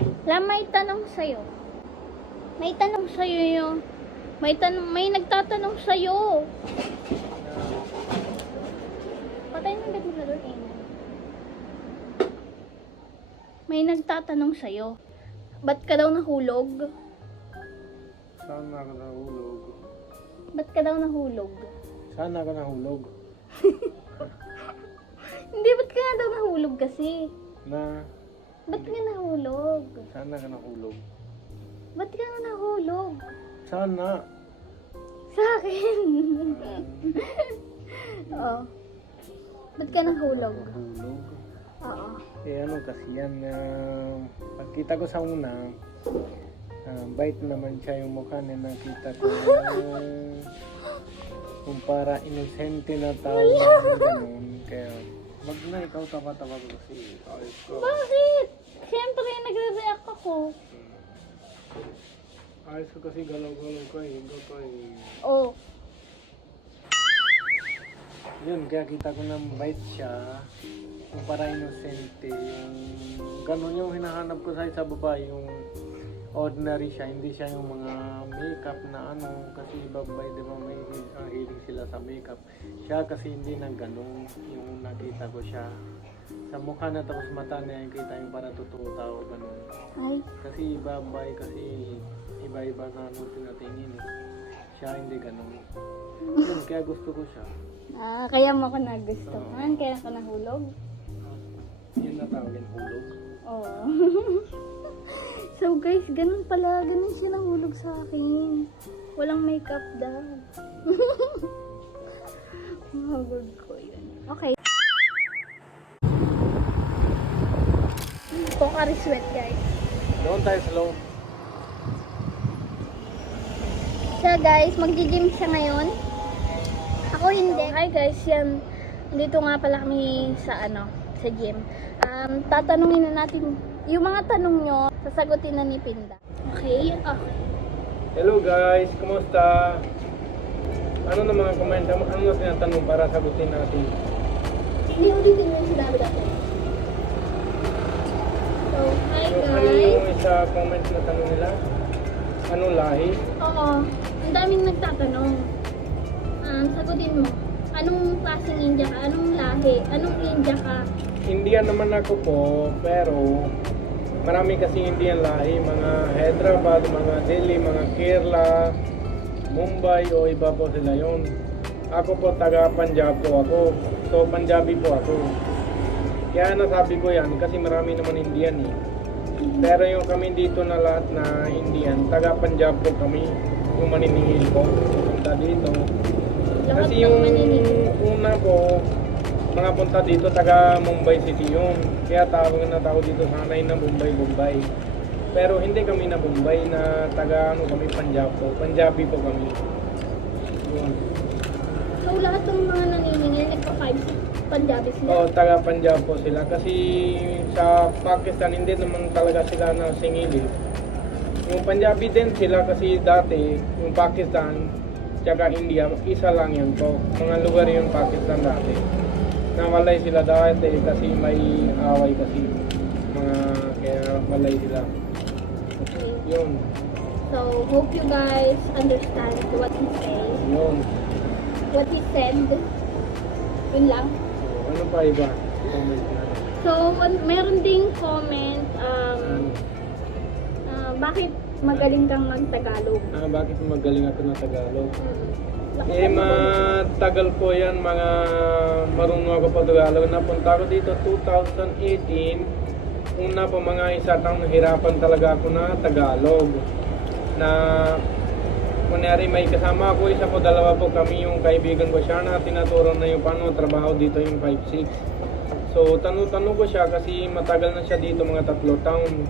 May tanong sa'yo. May tanong sa'yo yung... May nagtatanong sa'yo. Patay na agad mo na doon, Ina. May nagtatanong sa'yo. Ba't ka daw nahulog? Saan na ka nahulog? Ba't ka daw nahulog? Saan na ka nahulog? Hindi, ba't ka daw nahulog kasi? Na? Ba't ka nahulog? Saan na ka nahulog? Ba't ka nahulog? Saan na? Sa akin. Oo. Ba't ka nahulog? Nahulog? Oo. Eh ano kasi yan, pagkita ko sa una, bait naman siya yung mukha niya, nakita ko kung para inosente na tao na ganun. Kaya wag na, ikaw tawa-tawa ko kasi. Ayos ko. Bakit? Siyempre, nagre-react ako. Ayos ko kasi galaw-galaw ka eh. Ikaw pa eh. Oh. Yun, kaya kita ko na bait siya. Yung para inosente. Yung ganun yung hinahanap ko sa babae. Yung ordinary siya. Hindi siya yung mga makeup na ano. Kasi babae, di ba may hilig sila sa makeup. Siya kasi hindi na ganun. Yung nakita ko siya. Sa mukha na tapos mata niya yung kita yung para totoo tao. Ganun. Ay. Kasi babae kasi iba-iba na ano tinatingin eh. Siya hindi ganun. Yun, kaya gusto ko siya. Kaya mo ako nagustuhan. Kaya ako nahulog. Yun na tawagin hulog. Oo. So guys, ganun pala. Ganun siya nahulog sa akin. Walang makeup daw. Mahagod ko yun. Okay. Pocari Sweat, guys. Doon tayo sa loob. So guys, magji-gym siya ngayon. Ako hindi. Hi guys, yan. Dito nga pala kami sa sa gym. Tatanungin na natin yung mga tanong nyo, sasagutin na ni Pinda. Okay? Okay. Hello guys, kumusta? Ano na mga komento? Ano na tinatanong para sagutin natin? Hindi ulitin mo yung sinabi natin. So, hi Ano guys. yung isa comment na tanong nila? Anong lahi? Oo, ang daming nagtatanong. Sagutin mo. Anong klaseng India ka? Anong lahi? Anong India ka? Indian naman ako po, pero marami kasing Indian lahi. Mga Hyderabad, mga Delhi, mga Kerala, Mumbai o iba po sila yon. Ako po taga Punjab po ako. So Punjabi po ako. Kaya nasabi ko yan kasi marami naman Indian eh. Pero yung kami dito na lahat na Indian, taga Punjab po kami. Yung maniningil po. Punta dito. Lahat Kasi ng yung maniningil. una po, mga punta dito, taga Mumbai City yun. Kaya tawag na tao dito sanay na Bombay. Pero hindi kami na Bombay, na taga kami Punjab po. Punjabi po kami. Yun. So, lahat ng mga naniningil, nagpa-5 Punjabi sila. O, taga Punjab po sila. Kasi sa Pakistan, hindi naman talaga sila na singili. Yung Punjabi din sila kasi dati, yung Pakistan, tsaka India, isa lang yun po. Mga lugar yung Pakistan dati. Nawalay sila dati kasi may away kasi. Kaya walay sila. Okay. Yun. So, hope you guys understand what he says. Yun. What he said. Yun lang. So, ano pa iba? Comment na. So, meron ding comment, bakit magaling kang mag-Tagalog? Bakit magaling ako ng Tagalog? Bakit Eh, ano ba? matagal po yan, mga marunong ako pa Tagalog. Napunta ko dito 2018. Una po mga isa tang nahirapan talaga ako na Tagalog. Na, kunyari may kasama ako, isa po, dalawa po kami, yung kaibigan ko siya na tinuturo na yung paano trabaho dito yung 5-6. So, tanong ko siya kasi matagal na siya dito, mga 3 taon.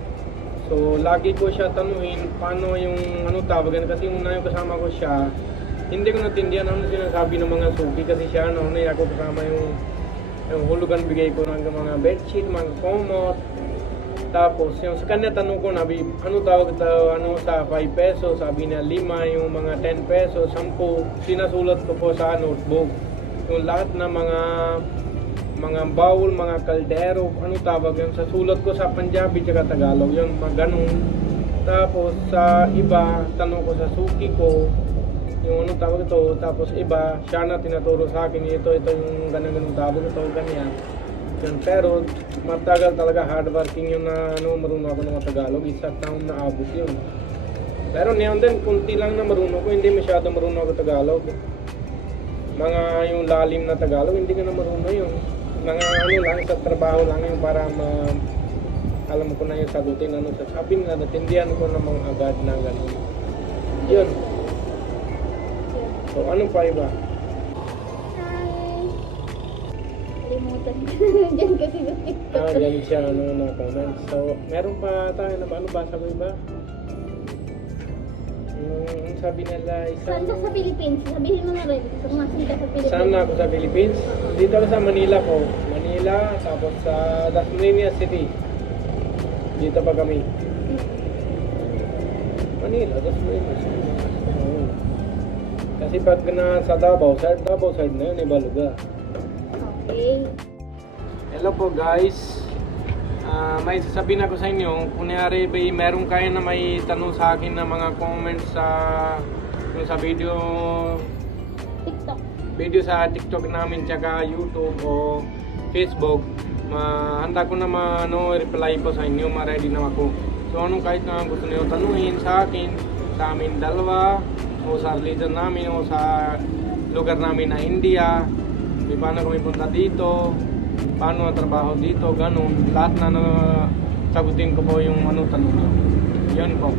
So, lagi ko siya tanuhin paano yung tawagan kasi una yung kasama ko siya, hindi ko natindihan ano sinasabi ng mga suki kasi siya ako kasama yung hulugan bigay ko ng mga bedsheet, mga komot. Tapos yung sa kanya tanong ko na ano tawag sa 5 pesos, sabi niya 5, yung mga 10 pesos, 10, sinasulat ko po sa notebook yung lahat ng mga mga bowl, mga kaldero, ano tawag yun? Sa sulat ko sa Punjabi tsaka Tagalog yun, mga ganun. Tapos sa iba, tanong ko sa suki ko, yung ano tawag ito, tapos iba, siya na tinuturo sa akin, ito yung ganun tawag ito, ganyan. Yun, pero matagal talaga hardworking yun na ano, marunong ako ng mga Tagalog, isang taon na abot yun. Pero niyan din, kunti lang na marunong ko, hindi masyado marunong ako Tagalog. Mga yung lalim na Tagalog, hindi ka na marunong yun. Mga ano lang, sa trabaho lang yung para alam ko na yung sagutin, ano sasabihin na, natindihan ko namang agad na gano'n. Yun. So, anong pa iba? Hi! Kalimutan ko na dyan kasi sa TikTok. Yan siya, ano, na comments. So, meron pa tayo na ba? Ano basa ko iba? Yung sabi nila, Saan ka sa Philippines? Sabihin mo na rin. Kung nasan ka sa Philippines. saan na ako sa Philippines? Dito ako sa Manila po. Manila, tapos sa Dasmariñas City. Dito pa kami. Manila, Dasmariñas City. Oo. Kasi pag nasa Davao side na yun, iba lugar. Okay. Hello po guys. May sasabihin ako sa inyo, kunyari meron kayo na may tanong sa akin na mga comments sa video sa TikTok namin tsaka YouTube o Facebook, handa ko na reply ko sa inyo, ma-ready na ako. So anong kahit na gusto niyo tanungin sa akin, sa amin dalawa, o sa religion namin, o sa lugar namin na India, paano kami punta dito, paano trabaho dito, ganun. Lahat na sagutin ko po yung tanong nyo. Yun po.